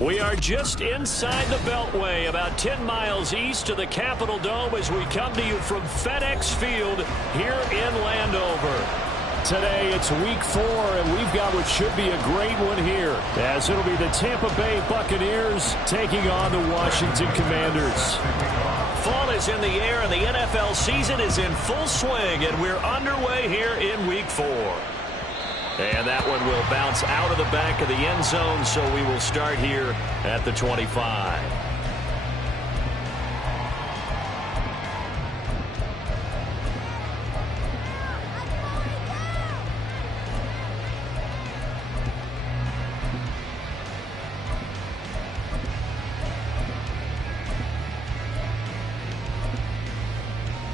We are just inside the Beltway, about 10 miles east of the Capitol Dome as we come to you from FedEx Field here in Landover. Today it's week 4, and we've got what should be a great one here, as it'll be the Tampa Bay Buccaneers taking on the Washington Commanders. Fall is in the air, and the NFL season is in full swing, and we're underway here in week 4. And that one will bounce out of the back of the end zone, so we will start here at the 25.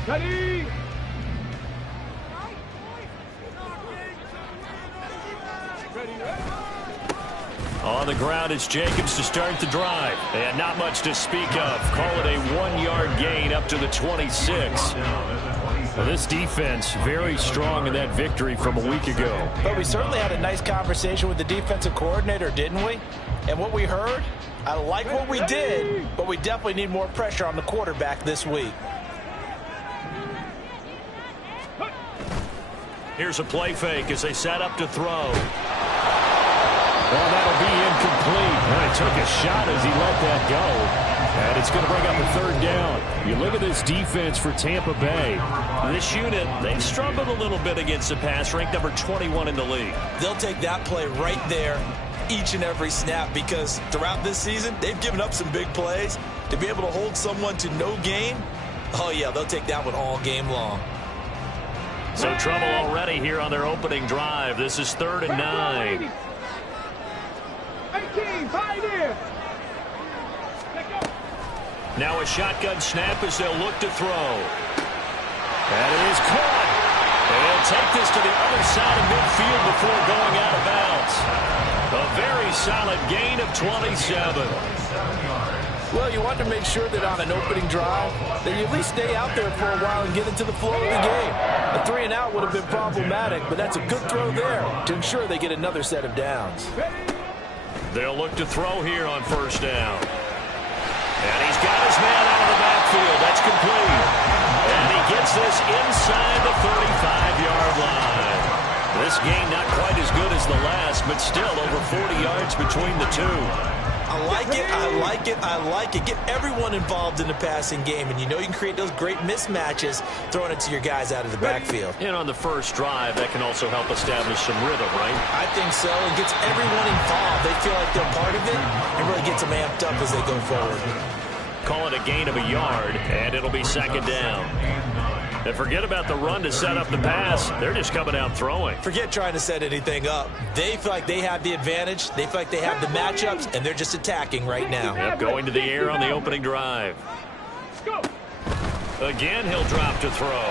Ready? On the ground, it's Jacobs to start the drive. And not much to speak of. Call it a 1-yard gain up to the 26. Well, this defense very strong in that victory from a week ago. But we certainly had a nice conversation with the defensive coordinator, didn't we? And what we heard, I like what we did, but we definitely need more pressure on the quarterback this week. Here's a play fake as they set up to throw. Well, that'll be incomplete. And it took a shot as he let that go. And it's going to bring up a 3rd down. You look at this defense for Tampa Bay. This unit, they've struggled a little bit against the pass, ranked number 21 in the league. They'll take that play right there each and every snap, because throughout this season, they've given up some big plays. To be able to hold someone to no gain, oh yeah, they'll take that one all game long. So trouble already here on their opening drive. This is 3rd and 9. 18, fight in. Now a shotgun snap as they'll look to throw. And it is caught. They'll take this to the other side of midfield before going out of bounds. A very solid gain of 27. Well, you want to make sure that on an opening drive that you at least stay out there for a while and get into the flow of the game. A 3-and-out would have been problematic, but that's a good throw there to ensure they get another set of downs. They'll look to throw here on 1st down. And he's got his man out of the backfield. That's complete. And he gets this inside the 35-yard line. This game not quite as good as the last, but still over 40 yards between the two. I like it, I like it, I like it. Get everyone involved in the passing game, and you know you can create those great mismatches throwing it to your guys out of the backfield. And on the first drive, that can also help establish some rhythm, right? I think so. It gets everyone involved. They feel like they're part of it, and really gets them amped up as they go forward. Call it a gain of a yard, and it'll be 2nd down. And forget about the run to set up the pass. They're just coming out throwing. Forget trying to set anything up. They feel like they have the advantage. They feel like they have the matchups, and they're just attacking right now. Yep, going to the air on the opening drive. Again, he'll drop to throw.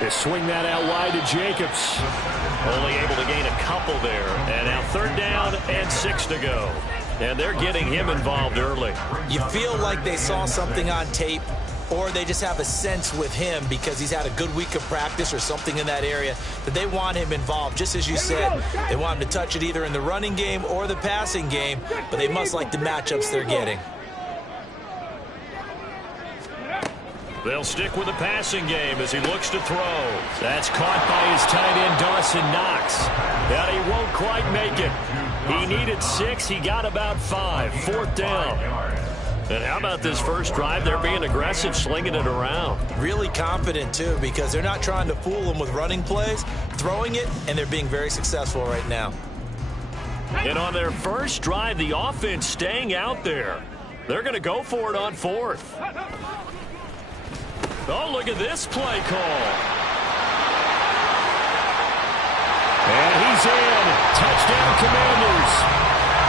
They swing that out wide to Jacobs. Only able to gain a couple there. And now 3rd down and 6 to go. And they're getting him involved early. You feel like they saw something on tape, or they just have a sense with him because he's had a good week of practice or something in that area that they want him involved. Just as you said, they want him to touch it either in the running game or the passing game, but they must like the matchups they're getting. They'll stick with the passing game as he looks to throw. That's caught by his tight end, Dawson Knox. But he won't quite make it. He needed 6. He got about 5. 4th down. And how about this first drive? They're being aggressive, slinging it around. Really confident, too, because they're not trying to fool them with running plays, throwing it, and they're being very successful right now. And on their first drive, the offense staying out there. They're going to go for it on 4th. Oh, look at this play call. And he's in. Touchdown, Commanders.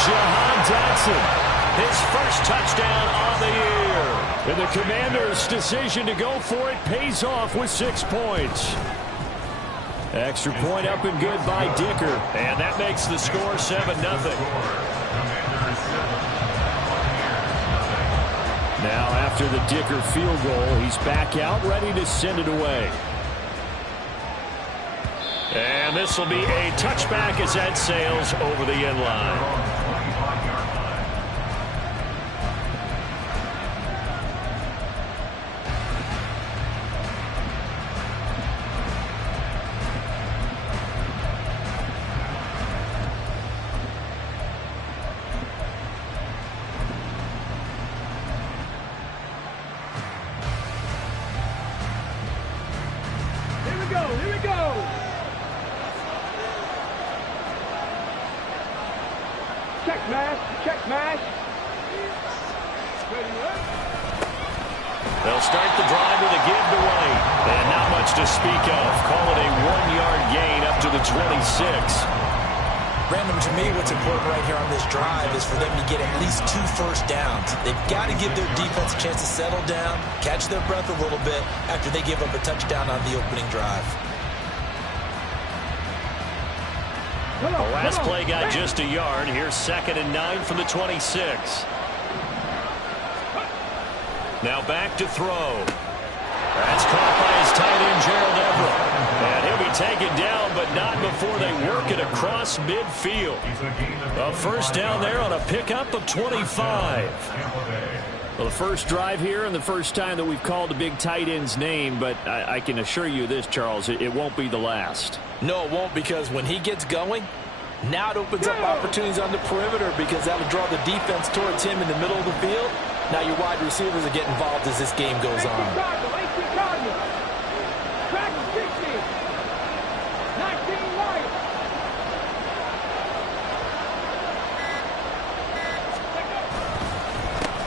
Jahan Dotson. His first touchdown on the year. And the Commanders' decision to go for it pays off with 6 points. Extra point up and good by Dicker. And that makes the score 7-0. Now after the Dicker field goal, he's back out, ready to send it away. And this will be a touchback as that sails over the end line. Here we go. Check mash. They'll start the drive with a give to White. And not much to speak of. Call it a 1-yard gain up to the 26. Brandon, to me, what's important right here on this drive is for them to get at least 2 first downs. They've got to give their defense a chance to settle down, catch their breath a little bit after they give up a touchdown on the opening drive. The last play got just a yard. Here's 2nd and 9 from the 26. Now back to throw. That's caught by his tight end, Gerald Everett. And he'll be taken down, but not before they work it across midfield. A first down there on a pickup of 25. Well, the first drive here and the first time that we've called a big tight end's name, but I can assure you this, Charles, it won't be the last. No, it won't, because when he gets going, now it opens up opportunities on the perimeter because that would draw the defense towards him in the middle of the field. Now your wide receivers will get involved as this game goes on.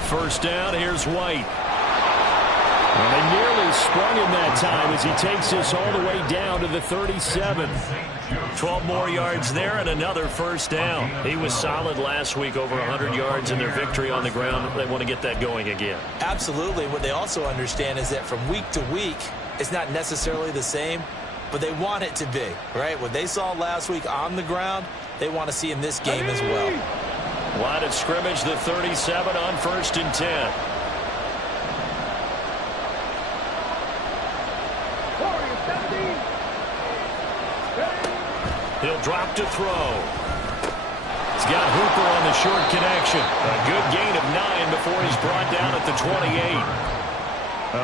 First down, here's White. And they nearly sprung him that time as he takes this all the way down to the 37. 12 more yards there and another first down. He was solid last week, over 100 yards in their victory on the ground. They want to get that going again. Absolutely. What they also understand is that from week to week, it's not necessarily the same, but they want it to be, right? What they saw last week on the ground, they want to see in this game as well. Line of scrimmage, the 37 on 1st and 10. He'll drop to throw. He's got Hooper on the short connection. A good gain of 9 before he's brought down at the 28.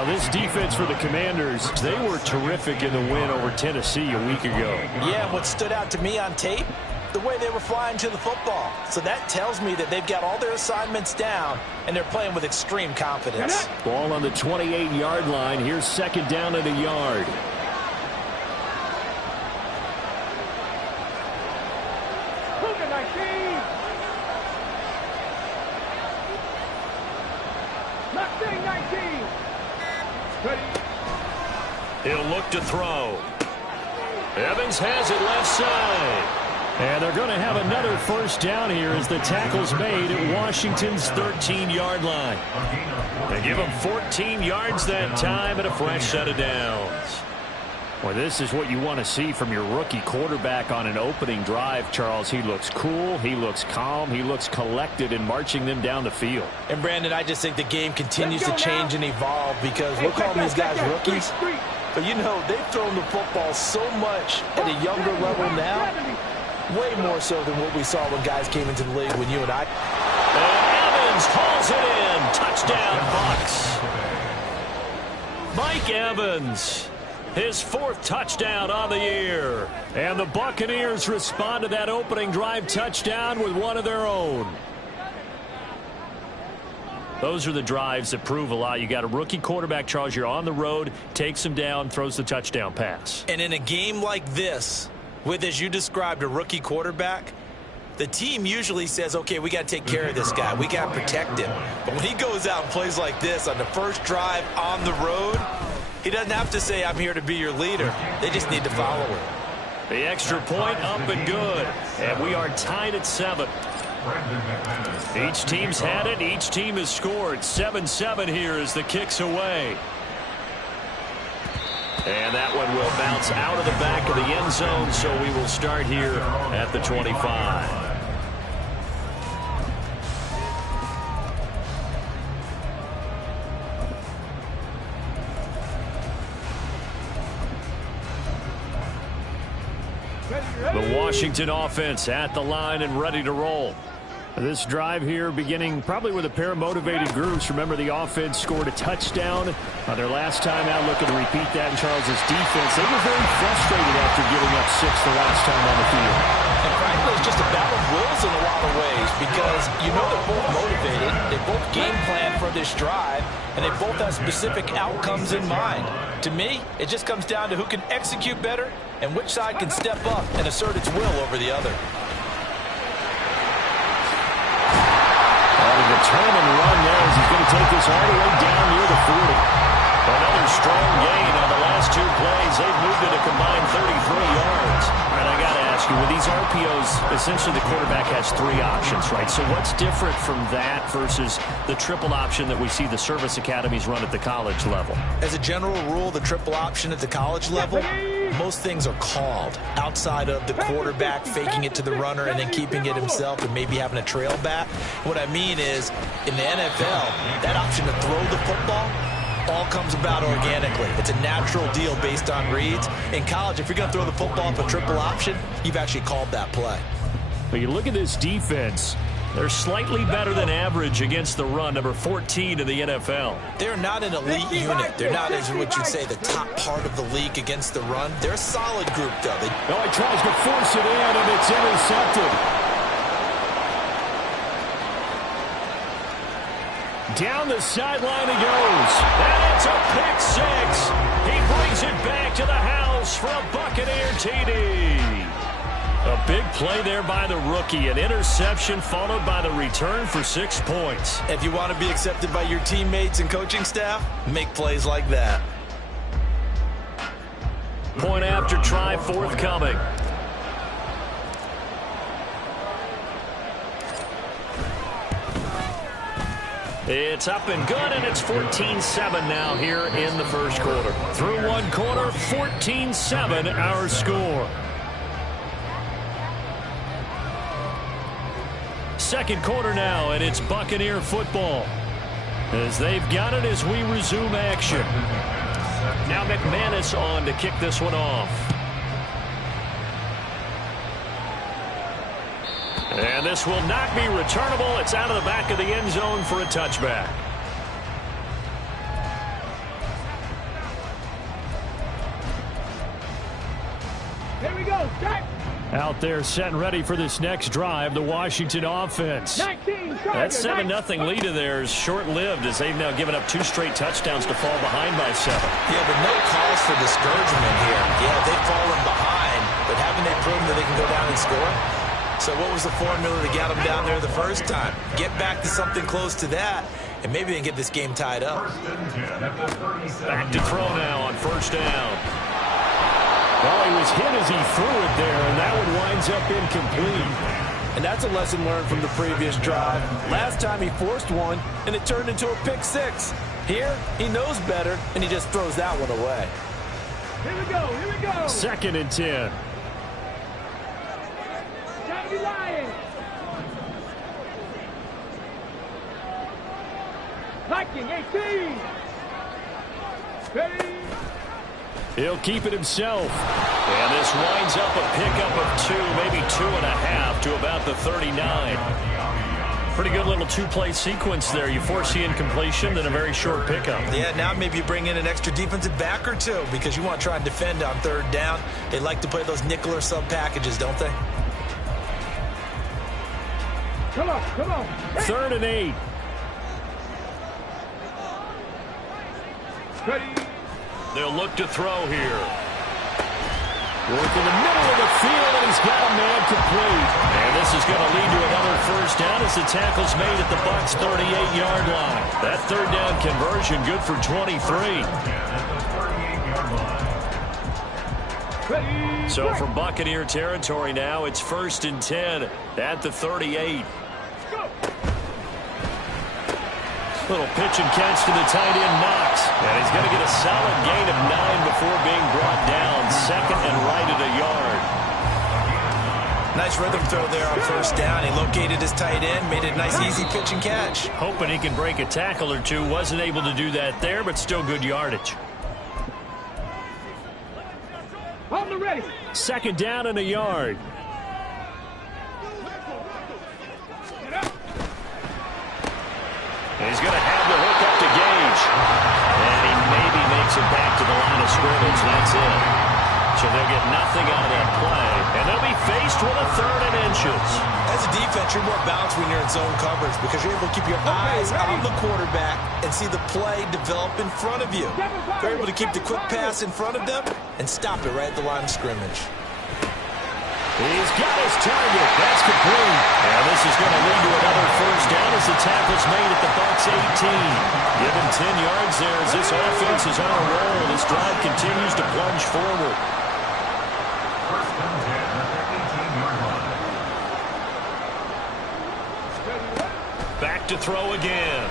This defense for the Commanders, they were terrific in the win over Tennessee a week ago. Yeah, what stood out to me on tape, the way they were flying to the football. So that tells me that they've got all their assignments down and they're playing with extreme confidence. Ball on the 28-yard line. Here's 2nd down and a yard. He'll look to throw. Evans has it left side. And they're going to have another first down here as the tackle's made at Washington's 13-yard line. They give him 14 yards that time and a fresh set of downs. Well, this is what you want to see from your rookie quarterback on an opening drive, Charles. He looks cool, he looks calm, he looks collected in marching them down the field. And, Brandon, I just think the game continues to change and evolve because we're calling these guys rookies. But, you know, they've thrown the football so much at a younger level now, way more so than what we saw when guys came into the league when you and I. And Evans hauls it in. Touchdown, Bucs. Mike Evans, his 4th touchdown on the year. And the Buccaneers respond to that opening drive touchdown with one of their own. Those are the drives that prove a lot. You got a rookie quarterback, Charles. You're on the road, takes him down, throws the touchdown pass. And in a game like this, with, as you described, a rookie quarterback, the team usually says, okay, we got to take care of this guy. We got to protect him. But when he goes out and plays like this on the first drive on the road, he doesn't have to say, I'm here to be your leader. They just need to follow him. The extra point up and good. And we are tied at 7. Each team's had it. Each team has scored. 7-7 here as the kick's away. And that one will bounce out of the back of the end zone, so we will start here at the 25. The Washington offense at the line and ready to roll. This drive here beginning probably with a pair of motivated groups. Remember, the offense scored a touchdown on their last time out. Looking to repeat that in Charles's defense. They were very frustrated after giving up 6 the last time on the field. And frankly, it's just a battle of wills in a lot of ways because you know they're both motivated. They both game plan for this drive, and they both have specific outcomes in mind. To me, it just comes down to who can execute better and which side can step up and assert its will over the other. A determined run there as he's going to take this all the way down near the 40. Another strong gain on the last 2 plays. They've moved it a combined 33 yards. And I got to ask you, with these RPOs, essentially the quarterback has 3 options, right? So what's different from that versus the triple option that we see the service academies run at the college level? As a general rule, the triple option at the college level, most things are called outside of the quarterback faking it to the runner and then keeping it himself and maybe having a trail back. What I mean is, in the NFL, that option to throw the football all comes about organically. It's a natural deal based on reads. In college, if you're going to throw the football up a triple option, you've actually called that play. But you look at this defense, they're slightly better than average against the run, number 14 in the NFL. They're not an elite unit. They're not, as what you'd say, the top part of the league against the run. They're a solid group, though. No, he tries to force it in, and it's intercepted. Down the sideline he goes. And it's a pick 6. He brings it back to the house for a Buccaneer TD. A big play there by the rookie. An interception followed by the return for 6 points. If you want to be accepted by your teammates and coaching staff, make plays like that. Point after try forthcoming. It's up and good, and it's 14-7 now here in the first quarter. Through 1 quarter, 14-7 our score. Second quarter now, and it's Buccaneer football as they've got it as we resume action. Now McManus on to kick this one off. And this will not be returnable. It's out of the back of the end zone for a touchback. Here we go. Set. Out there set and ready for this next drive, the Washington offense. 19, that 7-0 lead of theirs short-lived as they've now given up 2 straight touchdowns to fall behind by 7. Yeah, but no cause for discouragement here. Yeah, they've fallen behind, but haven't they proven that they can go down and score? So what was the formula that got them down there the first time? Get back to something close to that, and maybe they can get this game tied up. Back to throw now on first down. Well, he was hit as he threw it there, and that one winds up incomplete. And that's a lesson learned from the previous drive. Last time he forced one, and it turned into a pick 6. Here, he knows better, and he just throws that one away. Here we go. Here we go. 2nd and 10. Lions. Viking 18. Ready. He'll keep it himself. And this winds up a pickup of 2, maybe 2.5 to about the 39. Pretty good little 2-play sequence there. You force the incompletion, then a very short pickup. Yeah, now maybe you bring in an extra defensive back or 2 because you want to try and defend on 3rd down. They like to play those nickel or sub packages, don't they? Come on, come on. 3rd and 8. Ready. They'll look to throw here. Work in the middle of the field, and he's got a man complete. And this is going to lead to another first down as the tackle's made at the Bucs' 38-yard line. That 3rd down conversion good for 23. So for Buccaneer territory now, it's 1st and 10 at the 38. Little pitch and catch to the tight end, Knox. And he's going to get a solid gain of 9 before being brought down. Second and right at a yard. Nice rhythm throw there on first down. He located his tight end, made it a nice, easy pitch and catch. Hoping he can break a tackle or two. Wasn't able to do that there, but still good yardage. On the ready. Second down and a yard. He's going to have the hook up to Gage. And he maybe makes it back to the line of scrimmage. That's it. So they'll get nothing out of that play. And they'll be faced with a 3rd and inches. As a defense, you're more balanced when you're in zone coverage because you're able to keep your eyes on the quarterback and see the play develop in front of you. You're able to keep the quick pass in front of them and stop it right at the line of scrimmage. He's got his target. That's complete. And this is going to lead to another first down as the tackle's made at the Bucs 18. Given 10 yards there as this offense is on a roll. This drive continues to plunge forward. Back to throw again.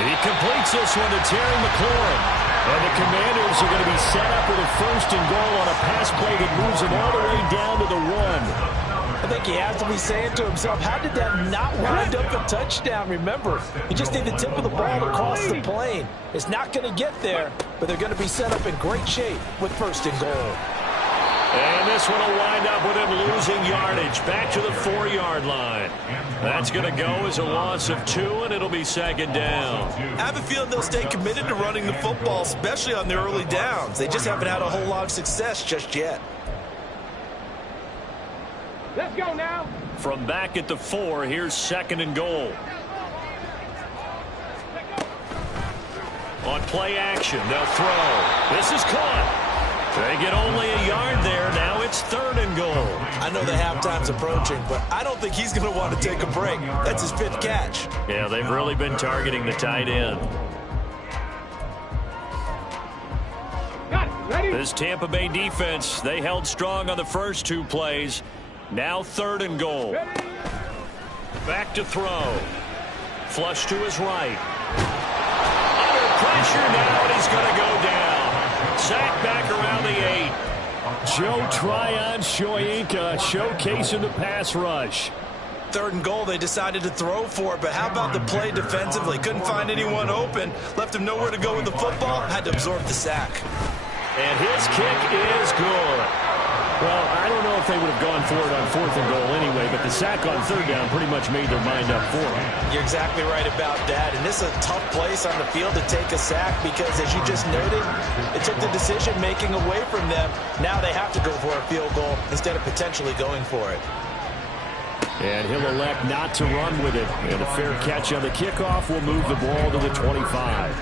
And he completes this one to Terry McLaurin. And the Commanders are going to be set up with a 1st and goal on a pass play that moves them all the way down to the 1. I think he has to be saying to himself, how did that not wind up a touchdown? Remember, you just need the tip of the ball to cross the plane. It's not going to get there, but they're going to be set up in great shape with 1st and goal. And this one will wind up with him losing yardage back to the 4-yard line. That's going to go as a loss of 2, and it'll be second down. I have a feeling they'll stay committed to running the football, especially on their early downs. They just haven't had a whole lot of success just yet. Let's go now. From back at the 4, here's 2nd and goal. On play action, they'll throw. This is caught. They get only a yard there. Now it's 3rd and goal. I know the halftime's approaching, but I don't think he's going to want to take a break. That's his 5th catch. Yeah, they've really been targeting the tight end. Got it. Ready? This Tampa Bay defense, they held strong on the first 2 plays. Now 3rd and goal. Ready? Back to throw. Flush to his right. Under pressure now, and he's going to go down. Sack back around the 8. Joe Tryon-Shoyinka showcasing the pass rush. 3rd and goal, they decided to throw for it, but how about the play defensively? Couldn't find anyone open, left him nowhere to go with the football, had to absorb the sack. And his kick is good. Well, I don't know if they would have gone for it on 4th and goal anyway, but the sack on 3rd down pretty much made their mind up for it. You're exactly right about that, and this is a tough place on the field to take a sack because, as you just noted, it took the decision-making away from them. Now they have to go for a field goal instead of potentially going for it. And he'll elect not to run with it. And a fair catch on the kickoff will move the ball to the 25.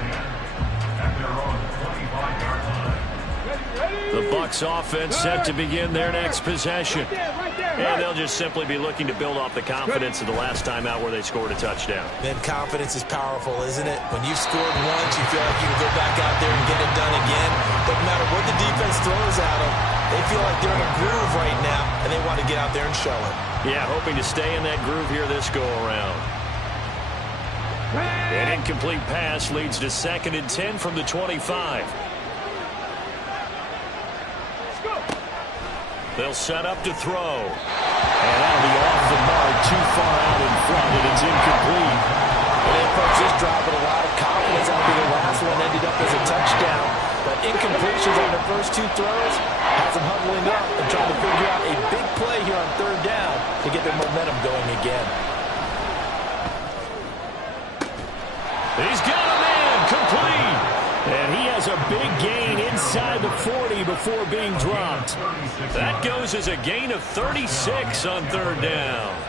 The Bucs offense set to begin their next possession. And they'll just simply be looking to build off the confidence of the last time out where they scored a touchdown. Then confidence is powerful, isn't it? When you've scored once, you feel like you can go back out there and get it done again. Doesn't matter what the defense throws at them. They feel like they're in a groove right now, and they want to get out there and show it. Yeah, hoping to stay in that groove here this go-around. An incomplete pass leads to 2nd and 10 from the 25. They'll set up to throw. And that'll be off the mark, too far out in front, and it's incomplete. And they approach this drive with a lot of confidence. That'll be the last one, ended up as a touchdown. But incompletions on their first 2 throws has them huddling up and trying to figure out a big play here on 3rd down to get their momentum going again. He's got a man, complete. And he has a big gain inside the 40 before being dropped. That goes as a gain of 36 on 3rd down.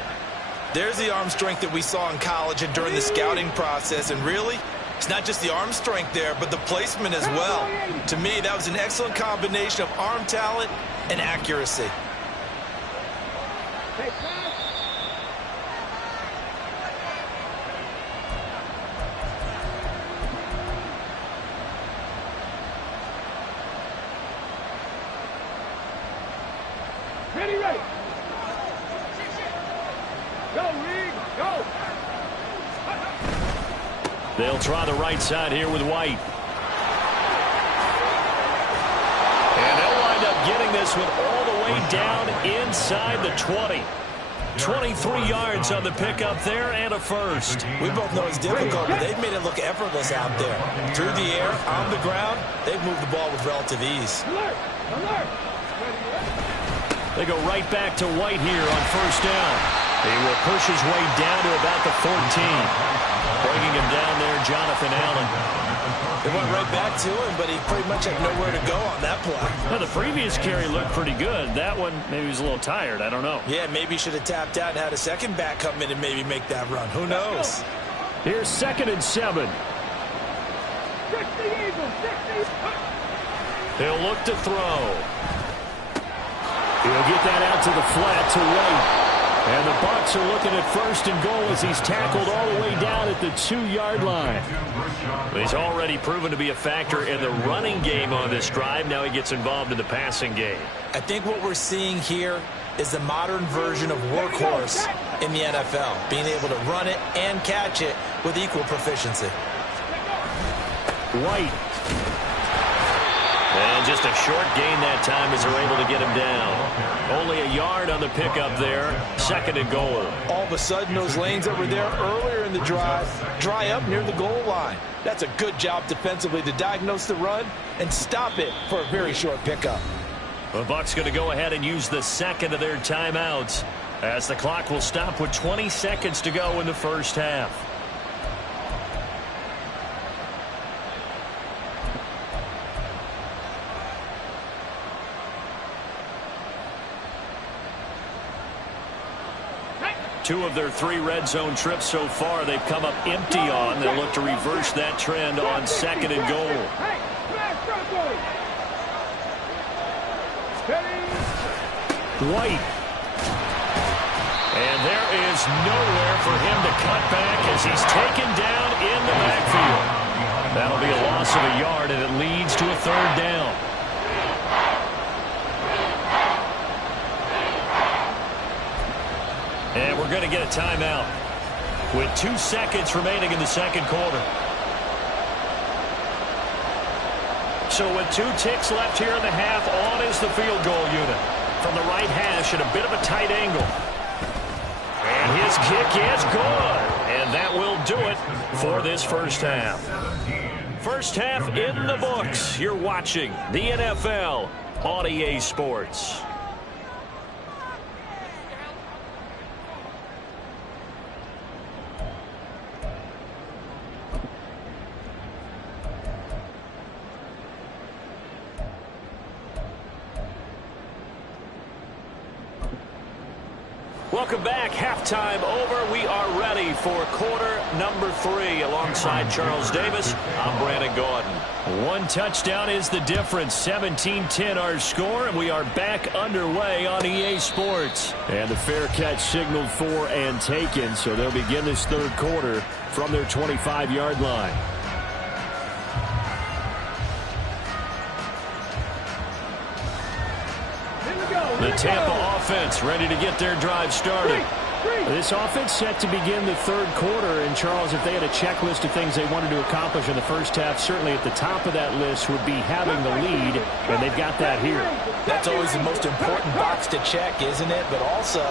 There's the arm strength that we saw in college and during the scouting process. And really, it's not just the arm strength there, but the placement as well. To me, that was an excellent combination of arm talent and accuracy. Ready. Go, Reed, go. They'll try the right side here with White. And they'll wind up getting this one all the way down inside the 20. 23 yards on the pickup there and a first. We both know it's difficult, but they've made it look effortless out there. Through the air, on the ground, they've moved the ball with relative ease. Alert! Alert! They go right back to White here on first down. He will push his way down to about the 14. Bringing him down there, Jonathan Allen. They went right back to him, but he pretty much had nowhere to go on that play. Well, the previous carry looked pretty good. That one, maybe he was a little tired. I don't know. Yeah, maybe he should have tapped out and had a second back come in and maybe make that run. Who knows? Here's 2nd and 7. 60 Eagles, 60. He'll look to throw. He'll get that out to the flat to White. And the Bucs are looking at 1st and goal as he's tackled all the way down at the 2-yard line. He's already proven to be a factor in the running game on this drive. Now he gets involved in the passing game. I think what we're seeing here is the modern version of workhorse in the NFL, being able to run it and catch it with equal proficiency. White. And just a short gain that time as they're able to get him down. Only a yard on the pickup there. 2nd and goal. All of a sudden, those lanes that were there earlier in the drive dry up near the goal line. That's a good job defensively to diagnose the run and stop it for a very short pickup. The Bucs going to go ahead and use the 2nd of their timeouts as the clock will stop with 20 seconds to go in the first half. Two of their 3 red zone trips so far they've come up empty on. They'll look to reverse that trend on 2nd and goal. White. And there is nowhere for him to cut back as he's taken down in the backfield. That'll be a loss of a yard, and it leads to a 3rd down. And we're going to get a timeout with 2 seconds remaining in the 2nd quarter. So with 2 ticks left here in the half, on is the field goal unit. From the right hash at a bit of a tight angle. And his kick is good. And that will do it for this first half. First half in the books. You're watching the NFL on EA Sports. Welcome back. Halftime over. We are ready for quarter number 3. Alongside Charles Davis, I'm Brandon Gaudin. 1 touchdown is the difference. 17-10 our score, and we are back underway on EA Sports. And the fair catch signaled for and taken, so they'll begin this 3rd quarter from their 25-yard line. The Tampa offense ready to get their drive started. This offense set to begin the 3rd quarter. And, Charles, if they had a checklist of things they wanted to accomplish in the first half, certainly at the top of that list would be having the lead, and they've got that here. That's always the most important box to check, isn't it? But also,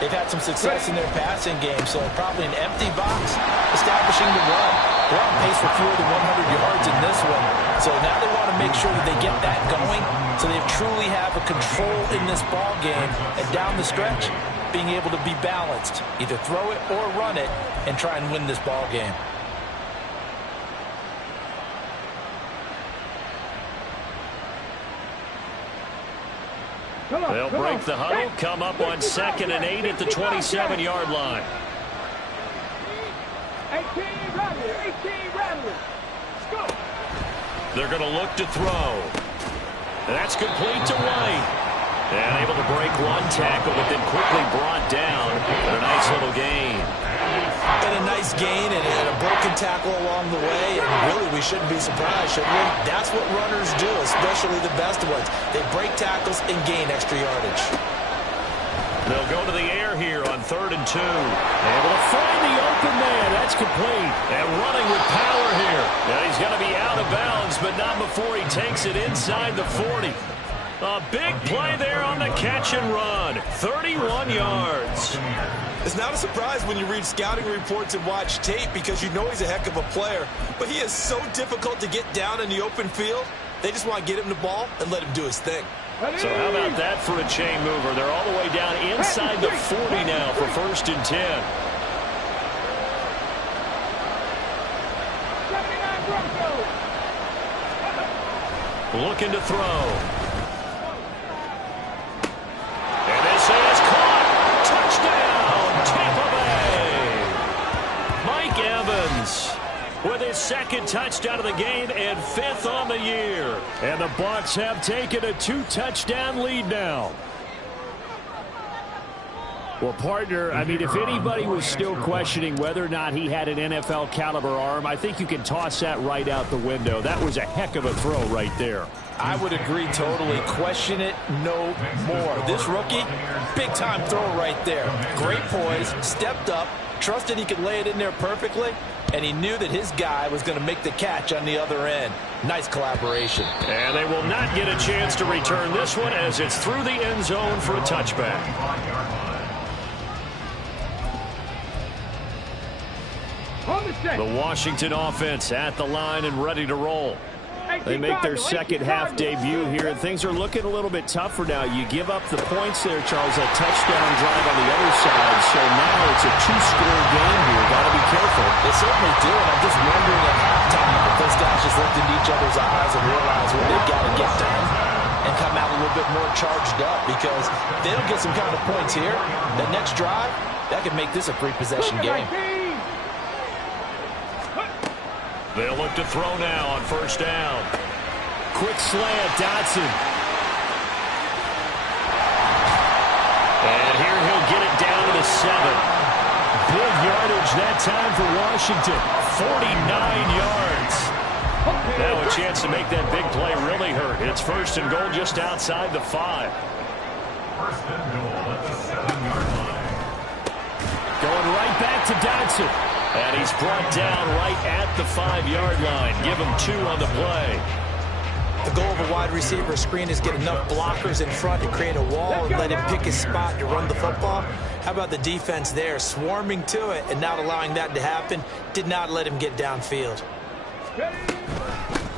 they've had some success in their passing game, so probably an empty box establishing the run. They're on pace for fewer than 100 yards in this one. So now they want to make sure that they get that going so they truly have a control in this ball game. And down the stretch, being able to be balanced. Either throw it or run it and try and win this ball game. They'll break the huddle, come up on 2nd and 8 at the 27-yard line. 18 Rattler. Go. They're going to look to throw. That's complete to White. And able to break 1 tackle, but then quickly brought down. And a nice little gain. And a nice gain and a broken tackle along the way. And really, we shouldn't be surprised, should we? That's what runners do, especially the best ones. They break tackles and gain extra yardage. They'll go to the air here on 3rd and 2. Able to find the open man. That's complete. And running with power here. Now he's going to be out of bounds, but not before he takes it inside the 40. A big play there on the catch and run. 31 yards. It's not a surprise when you read scouting reports and watch tape because you know he's a heck of a player. But he is so difficult to get down in the open field. They just want to get him the ball and let him do his thing. So how about that for a chain mover? They're all the way down inside the 40 now for 1st and 10. 79 Broncos. Looking to throw. And this is caught. Touchdown, Tampa Bay. Mike Evans with his 2nd touchdown of the game and 5th on the year. And the Bucs have taken a 2-touchdown lead now. Well, partner, I mean, if anybody was still questioning whether or not he had an NFL caliber arm, I think you can toss that right out the window. That was a heck of a throw right there. I would agree totally. Question it no more. This rookie, big-time throw right there. Great poise, stepped up, trusted he could lay it in there perfectly, and he knew that his guy was going to make the catch on the other end. Nice collaboration. And they will not get a chance to return this one as it's through the end zone for a touchback. The Washington offense at the line and ready to roll. They make their 2nd half debut here, and things are looking a little bit tougher now. You give up the points there, Charles, that touchdown drive on the other side, so now it's a 2-score game here. Got to be careful. They certainly do, and I'm just wondering at halftime if those guys just looked into each other's eyes and realized what they've got to get done and come out a little bit more charged up, because if they don't get some kind of points here, that next drive, that could make this a 3-possession game. They'll look to throw now on 1st down. Quick slant, Dotson. And here he'll get it down to the 7. Big yardage that time for Washington. 49 yards. Now a chance to make that big play really hurt. It's 1st and goal just outside the 5. Going right back to Dotson. And he's brought down right at the 5-yard line. Give him 2 on the play. The goal of a wide receiver screen is get enough blockers in front to create a wall and let him pick his spot to run the football. How about the defense there, swarming to it and not allowing that to happen? Did not let him get downfield.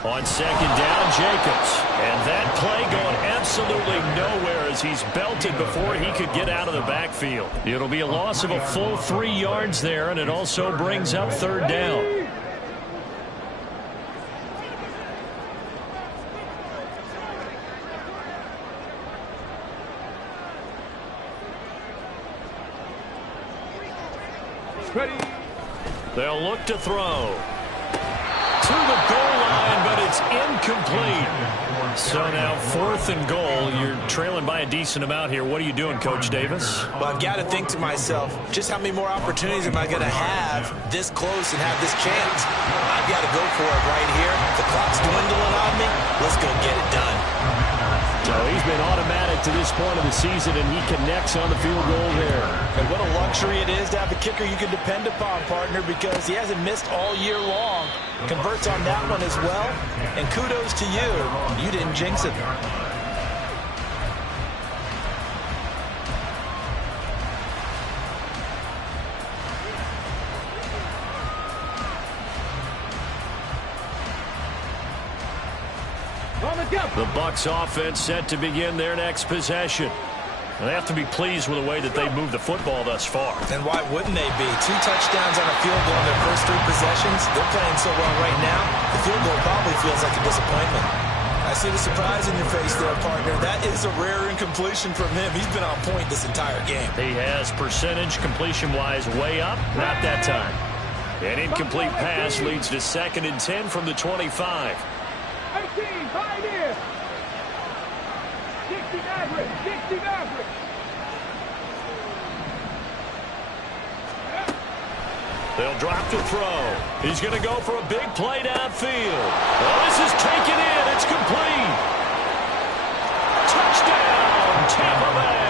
On 2nd down, Jacobs. And that play going absolutely nowhere as he's belted before he could get out of the backfield. It'll be a loss of a full 3 yards there, and it also brings up 3rd down. Ready. They'll look to throw. To the goal line, but it's incomplete. So now 4th and goal. You're trailing by a decent amount here. What are you doing, Coach Davis? Well, I've got to think to myself, just how many more opportunities am I going to have this close and have this chance? I've got to go for it right here. The clock's dwindling on me. Let's go get it done. So he's been automatic to this point of the season, and he connects on the field goal there. And what a luxury it is to have a kicker you can depend upon, partner, because he hasn't missed all year long. Converts on that one as well, and kudos to you. You didn't jinx it. The Bucs offense set to begin their next possession. They have to be pleased with the way that they've moved the football thus far. And why wouldn't they be? 2 touchdowns on a field goal in their first 3 possessions. They're playing so well right now, the field goal probably feels like a disappointment. I see the surprise in your face there, partner. That is a rare incompletion from him. He's been on point this entire game. He has percentage completion-wise way up. Not that time. An incomplete pass leads to 2nd and 10 from the 25. 18, pioneer. 60 average, 60 average. They'll drop to throw. He's going to go for a big play downfield. Well, this is taken in. It's complete. Touchdown, Tampa Bay.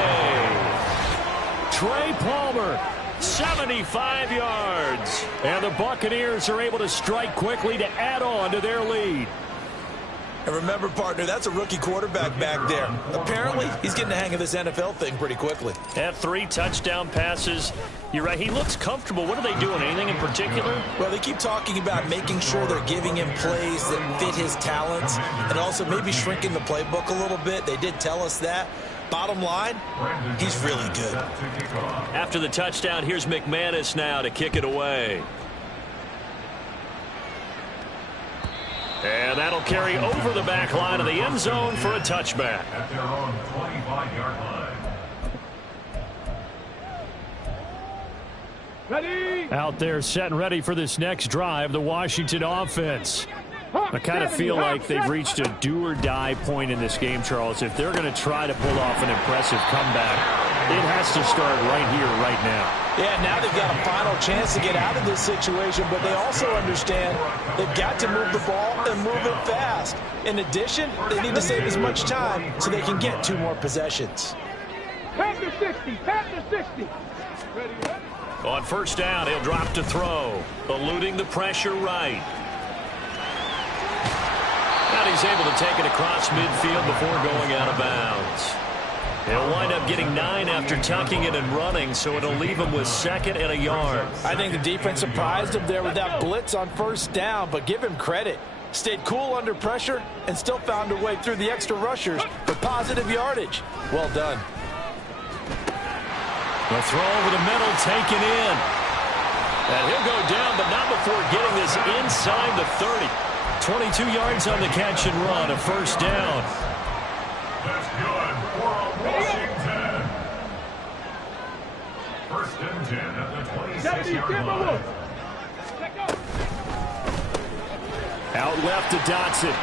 Trey Palmer, 75 yards. And the Buccaneers are able to strike quickly to add on to their lead. And remember, partner, that's a rookie quarterback back there. Apparently, he's getting the hang of this NFL thing pretty quickly. Had 3 touchdown passes. You're right, he looks comfortable. What are they doing? Anything in particular? Well, they keep talking about making sure they're giving him plays that fit his talents and also maybe shrinking the playbook a little bit. They did tell us that. Bottom line, he's really good. After the touchdown, here's McManus now to kick it away. And that'll carry over the back line of the end zone for a touchback. At their own 25-yard line. Ready? Out there set and ready for this next drive, the Washington offense. I kind of feel like they've reached a do-or-die point in this game, Charles. If they're going to try to pull off an impressive comeback, it has to start right here, right now. Yeah, now they've got a final chance to get out of this situation, but they also understand they've got to move the ball and move it fast. In addition, they need to save as much time so they can get 2 more possessions. Pass to 60. Pass to 60. Ready? On first down, he'll drop to throw, eluding the pressure right. Now he's able to take it across midfield before going out of bounds. He'll wind up getting 9 after tucking it and running, so it'll leave him with 2nd and a yard. I think the defense surprised him there with that blitz on first down, but give him credit. Stayed cool under pressure and still found a way through the extra rushers for positive yardage. Well done. The throw over the middle taken in. And he'll go down, but not before getting this inside the 30. 22 yards on the catch and run, a first down. That's good for Washington. 1st and 10 at the 26-yard line. Out left to Dotson.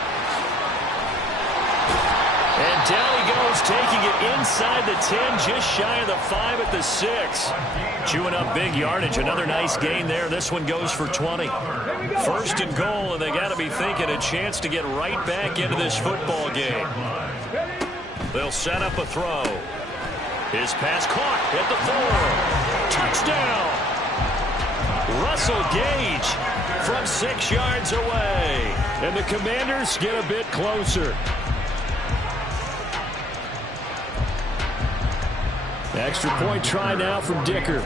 And down he goes, taking it inside the 10, just shy of the 5 at the 6. Chewing up big yardage. Another nice gain there. This one goes for 20. 1st and goal, and they got to be thinking a chance to get right back into this football game. They'll set up a throw. His pass caught at the 4. Touchdown! Russell Gage from 6 yards away. And the Commanders get a bit closer. Extra point try now from Dicker.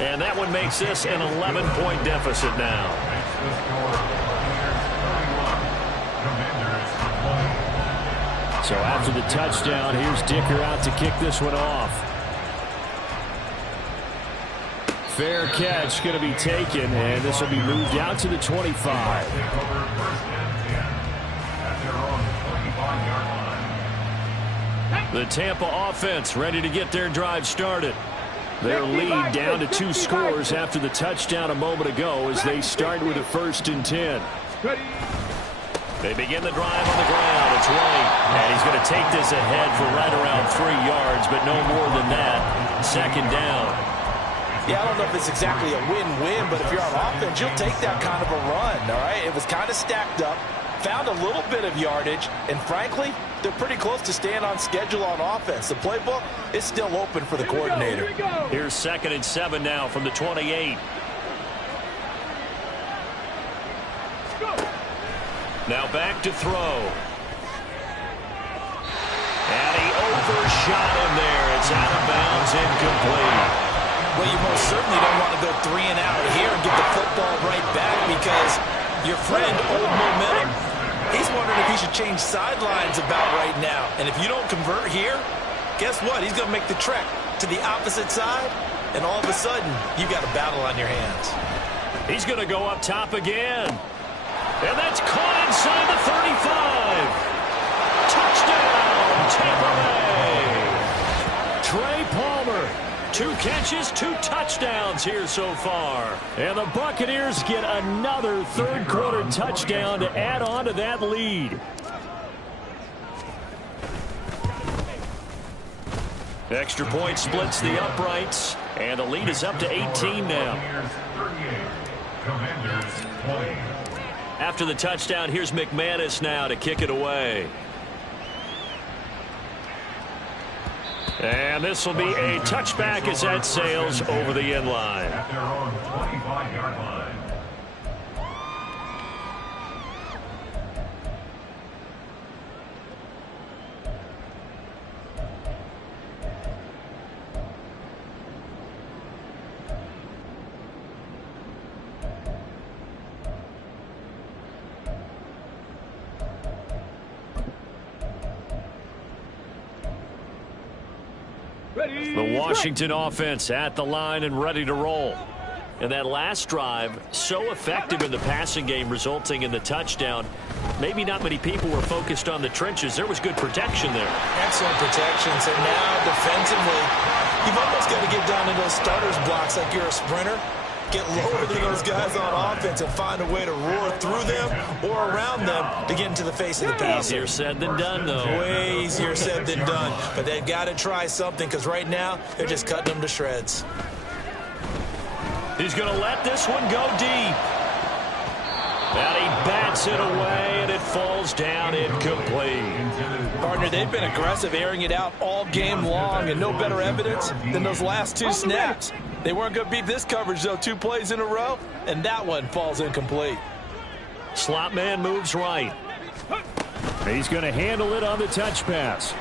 And that one makes this an 11-point deficit now. So after the touchdown, here's Dicker out to kick this one off. Fair catch going to be taken, and this will be moved out to the 25. The Tampa offense ready to get their drive started. Their lead down to 2 scores after the touchdown a moment ago as they start with a 1st and 10. They begin the drive on the ground. It's White, and he's going to take this ahead for right around 3 yards, but no more than that. 2nd down. Yeah, I don't know if it's exactly a win-win, but if you're on offense, you'll take that kind of a run, all right? It was kind of stacked up, found a little bit of yardage, and frankly, they're pretty close to staying on schedule on offense. The playbook is still open for the coordinator. Here's 2nd and 7 now from the 28. Now back to throw. And he overshot him there. It's out of bounds, incomplete. Well, you most certainly don't want to go 3 and out here and get the football right back because your friend, Old Momentum, he's wondering if he should change sidelines about right now. And if you don't convert here, guess what? He's going to make the trek to the opposite side, and all of a sudden, you've got a battle on your hands. He's going to go up top again. And that's caught inside the 35. Touchdown, Tampa Bay. Trey Palmer. 2 catches, 2 touchdowns here so far. And the Buccaneers get another 3rd quarter touchdown to add on to that lead. Extra point splits the uprights, and the lead is up to 18 now. After the touchdown, here's McManus now to kick it away. And this will be a touchback as that sails over the end line. At their own 25-yard line. The Washington offense at the line and ready to roll. And that last drive, so effective in the passing game, resulting in the touchdown. Maybe not many people were focused on the trenches. There was good protection there. Excellent protection. So now defensively, you've almost got to get down to those starters blocks like you're a sprinter. Get lower than those guys on offense and find a way to roar through them or around them to get into the face of the passer. Easier said than done, though. Way easier said than done. But they've got to try something because right now they're just cutting them to shreds. He's going to let this one go deep. And he bats it away, and it falls down incomplete. Partner, they've been aggressive, airing it out all game long, and no better evidence than those last two snaps. They weren't going to beat this coverage, though, 2 plays in a row, and that one falls incomplete. Slot man moves right. He's going to handle it on the touch pass.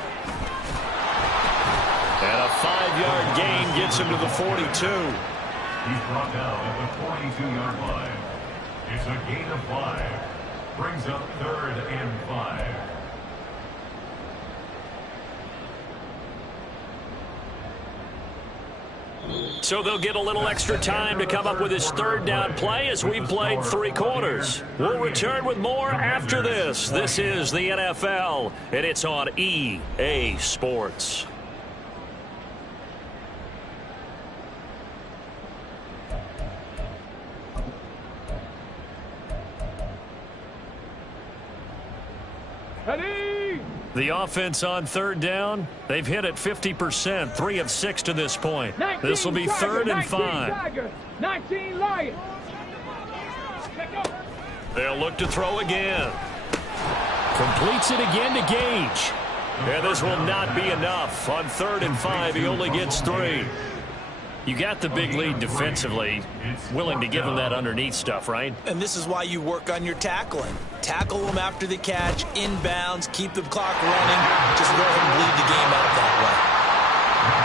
And a 5-yard gain gets him to the 42. He's brought down at the 42-yard line. It's a gain of 5. Brings up 3rd and 5. So they'll get a little extra time to come up with his 3rd down play as we played 3 quarters. We'll return with more after this. This is the NFL, and it's on EA Sports. The offense on 3rd down, they've hit it 50%, 3 of 6 to this point. This will be 3rd and 5. 19 Lions. They'll look to throw again. Completes it again to Gage. And this will not be enough. On 3rd and 5, he only gets 3. You got the big lead defensively, willing to give him that underneath stuff, right? And this is why you work on your tackling. Tackle them after the catch, inbounds, keep the clock running. Just let him bleed the game out that way.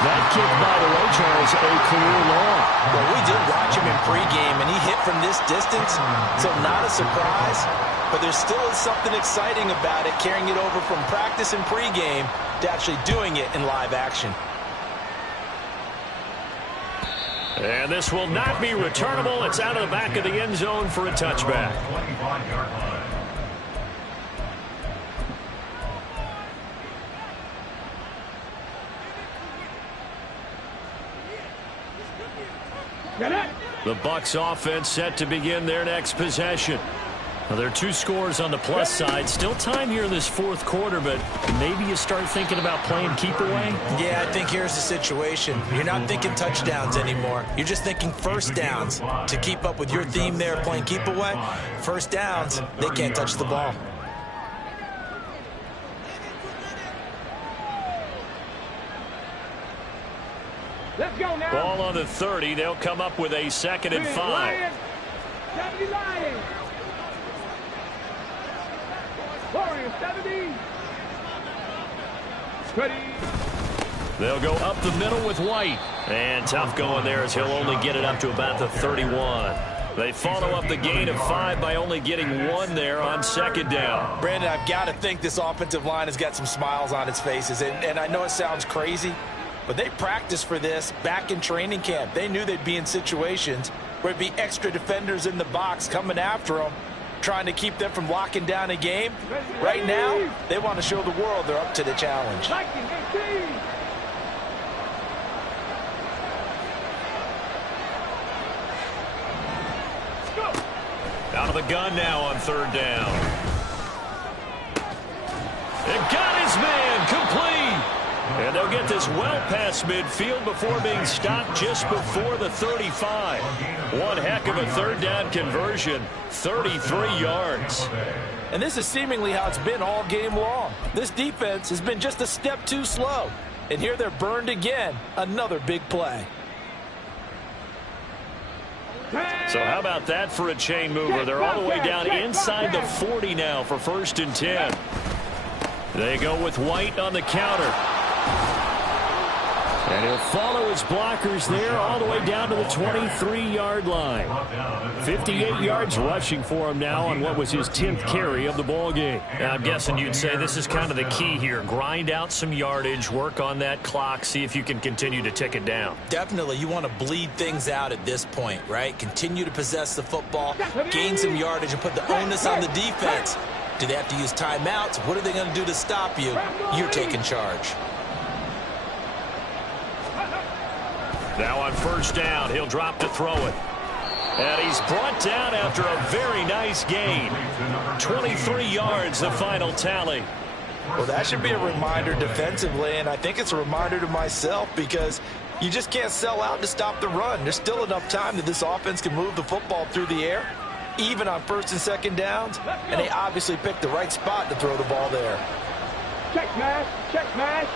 That kick, by the way, Charles, a career long. Well, we did watch him in pregame, and he hit from this distance, so not a surprise. But there still is something exciting about it, carrying it over from practice and pregame to actually doing it in live action. And this will not be returnable. It's out of the back of the end zone for a touchback. 25-yard line. The Bucs offense set to begin their next possession. Now, there are 2 scores on the plus side. Still time here in this 4th quarter, but maybe you start thinking about playing keep away? Yeah, I think here's the situation. You're not thinking touchdowns anymore. You're just thinking first downs. To keep up with your theme there, playing keep away, first downs, they can't touch the ball. Let's go now. Ball on the 30. They'll come up with a 2nd and 5. 70 Lions. Warriors 70. Ready. They'll go up the middle with White. And tough going there as he'll only get it up to about the 31. They follow up the gain of 5 by only getting 1 there on 2nd down. Brandon, I've got to think this offensive line has got some smiles on its faces. And I know it sounds crazy, but they practiced for this back in training camp. They knew they'd be in situations where it'd be extra defenders in the box coming after them, trying to keep them from locking down a game. Right now, they want to show the world they're up to the challenge. Out of the gun now on 3rd down. It got his man complete. And they'll get this well past midfield before being stopped just before the 35. One heck of a 3rd down conversion, 33 yards. And this is seemingly how it's been all game long. This defense has been just a step too slow. And here they're burned again. Another big play. So how about that for a chain mover? They're all the way down inside the 40 now for 1st and 10. They go with White on the counter. And he'll follow his blockers there all the way down to the 23-yard line. 58 yards rushing for him now on what was his 10th carry of the ballgame. I'm guessing you'd say this is kind of the key here. Grind out some yardage, work on that clock, see if you can continue to tick it down. Definitely, you want to bleed things out at this point, right? Continue to possess the football, gain some yardage, and put the onus on the defense. Do they have to use timeouts? What are they going to do to stop you? You're taking charge. Now on 1st down, he'll drop to throw it. And he's brought down after a very nice gain. 23 yards, the final tally. Well, that should be a reminder defensively, and I think it's a reminder to myself because you just can't sell out to stop the run. There's still enough time that this offense can move the football through the air, even on 1st and 2nd downs, and they obviously picked the right spot to throw the ball there. Check mash, check mash.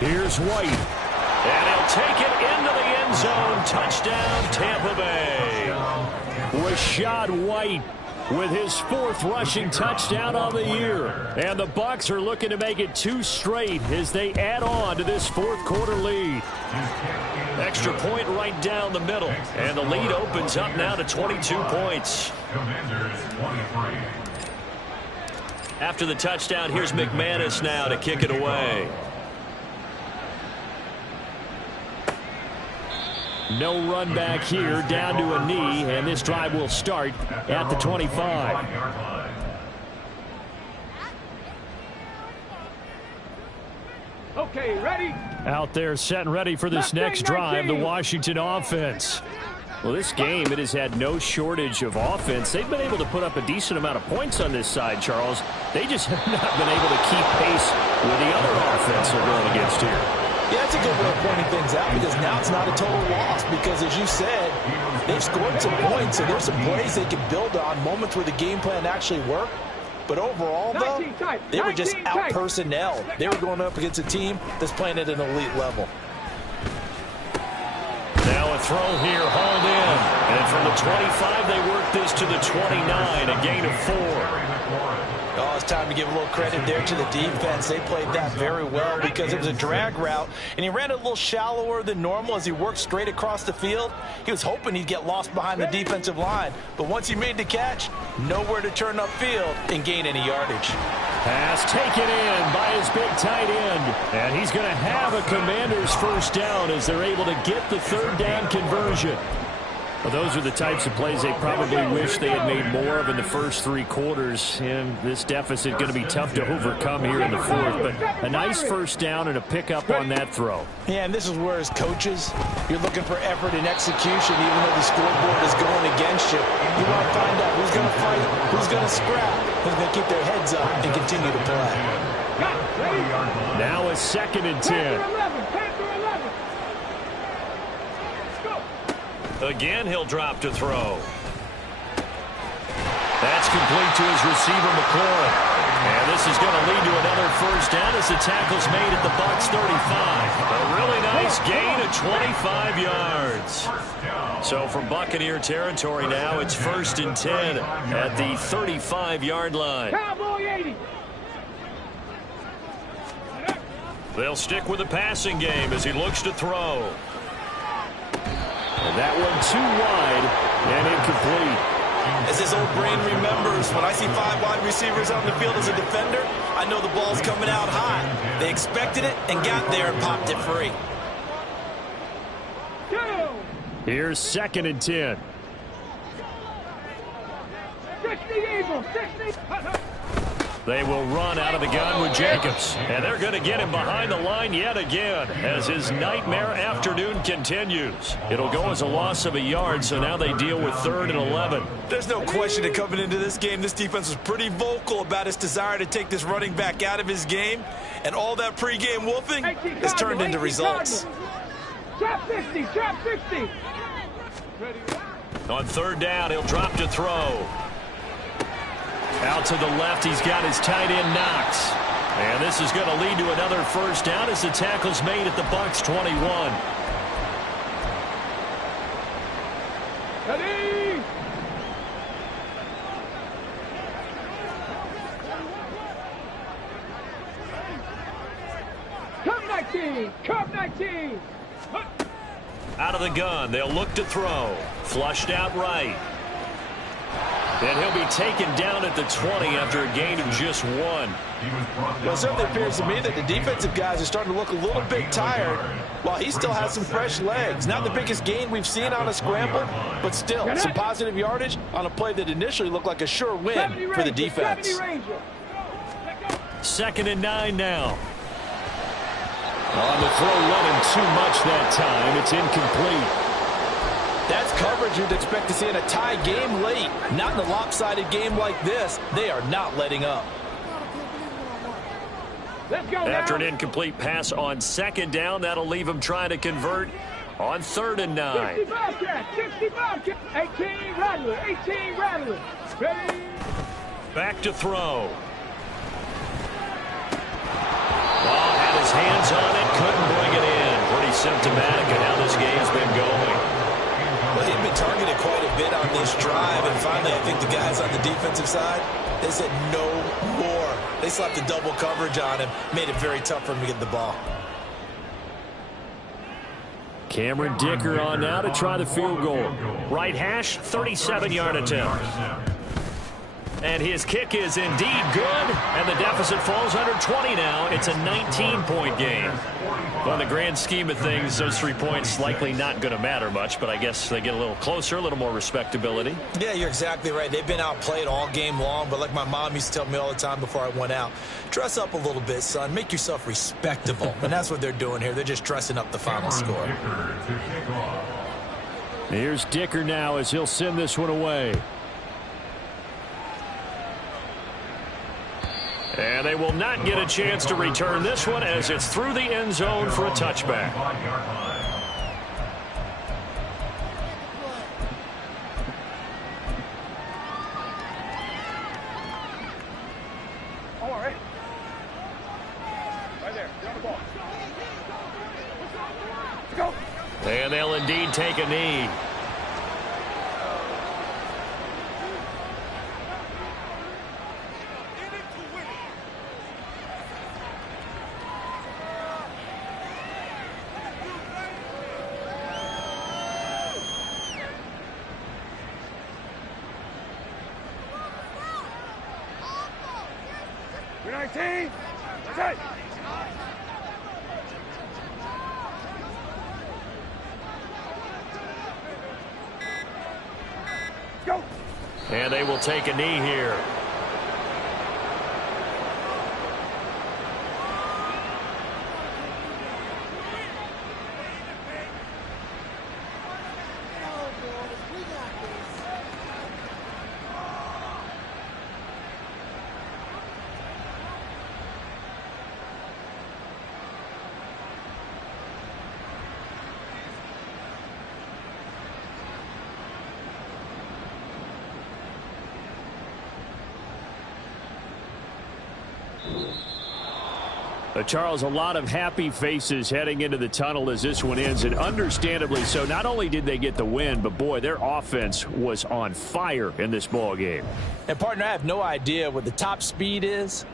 Here's White. And he'll take it into the end zone. Touchdown, Tampa Bay. Rachaad White with his 4th rushing touchdown on the year. And the Bucs are looking to make it 2 straight as they add on to this 4th quarter lead. Extra point right down the middle. And the lead opens up now to 22 points. Commanders 23. After the touchdown, here's McManus now to kick it away. No run back here, down to a knee, and this drive will start at the 25. Okay, ready? Out there set and ready for this next drive, the Washington offense. Well, this game, it has had no shortage of offense. They've been able to put up a decent amount of points on this side, Charles. They just have not been able to keep pace with the other offense they're going against here. Yeah, that's a good way of pointing things out because now it's not a total loss because, as you said, they've scored some points, so there's some plays they can build on, moments where the game plan actually worked. But overall, though, they were just out-personnel. They were going up against a team that's playing at an elite level. Now a throw here, hauled in. And from the 25, they work this to the 29, a gain of 4. Oh, it's time to give a little credit there to the defense. They played that very well because it was a drag route, and he ran a little shallower than normal as he worked straight across the field. He was hoping he'd get lost behind the defensive line, but once he made the catch, nowhere to turn upfield and gain any yardage. Pass taken in by his big tight end, and he's going to have a Commanders 1st down as they're able to get the 3rd down conversion. Well, those are the types of plays they probably wish they had made more of in the first 3 quarters. And this deficit going to be tough to overcome here in the 4th. But a nice 1st down and a pickup on that throw. Yeah, and this is where, as coaches, you're looking for effort and execution, even though the scoreboard is going against you. You want to find out who's going to fight, who's going to scrap, who's going to keep their heads up and continue to play. Now a 2nd and 10. Again, he'll drop to throw. That's complete to his receiver, McLaurin. And this is going to lead to another 1st down as the tackle's made at the Bucs 35. A really nice gain of 25 yards. So from Buccaneer territory now, it's 1st and 10 at the 35-yard line. Cowboy 80. They'll stick with the passing game as he looks to throw. And that one too wide and incomplete. As his old brain remembers, when I see 5 wide receivers on the field as a defender, I know the ball's coming out high. They expected it and got there and popped it free. Here's 2nd and 10. 60 Eagles, 60. They will run out of the gun with Jacobs. And they're going to get him behind the line yet again as his nightmare afternoon continues. It'll go as a loss of a yard, so now they deal with 3rd and 11. There's no question that coming into this game, this defense was pretty vocal about its desire to take this running back out of his game. And all that pregame wolfing has turned into results. Trap 60, trap 60. On 3rd down, he'll drop to throw. Out to the left, he's got his tight end Knox. And this is going to lead to another first down as the tackle's made at the Bucs 21. Ready? Come 19! Come 19! Out of the gun, they'll look to throw. Flushed out right. And he'll be taken down at the 20 after a gain of just 1. Well, it certainly appears to me that the defensive guys are starting to look a little bit tired while he still has some fresh legs. Not the biggest gain we've seen on a scramble, but still some positive yardage on a play that initially looked like a sure win for the defense. 2nd and 9 now. On the throw, running too much that time. It's incomplete. That's coverage you'd expect to see in a tie game late. Not in a lopsided game like this. They are not letting up. Let's go After now. an incomplete pass on 2nd down, that'll leave him trying to convert on 3rd and 9. 60 Bobcats, 60 Bobcats. 18 Rattler, 18 Rattler. Ready? Back to throw. Ball had his hands on it, couldn't bring it in. Pretty symptomatic of how this game's been going. Well, he'd been targeted quite a bit on this drive, and finally I think the guys on the defensive side, they said no more. They slapped a double coverage on him, made it very tough for him to get the ball. Cameron Dicker on now to try the field goal. Right hash, 37-yard attempt. And his kick is indeed good, and the deficit falls under 20 now. It's a 19-point game. Well, in the grand scheme of things, those 3 points likely not going to matter much, but I guess they get a little closer, a little more respectability. Yeah, you're exactly right. They've been outplayed all game long, but like my mom used to tell me all the time before I went out, dress up a little bit, son. Make yourself respectable. And that's what they're doing here. They're just dressing up the final score. Here's Dicker now as he'll send this one away. And they will not get a chance to return this one as it's through the end zone for a touchback. All right. Right there. Get on the ball. Let's go. And they'll indeed take a knee. You're 19. That's it. Go. And they will take a knee here. Charles, a lot of happy faces heading into the tunnel as this one ends, and understandably so. Not only did they get the win, but boy, their offense was on fire in this ball game. And partner, I have no idea what the top speed is.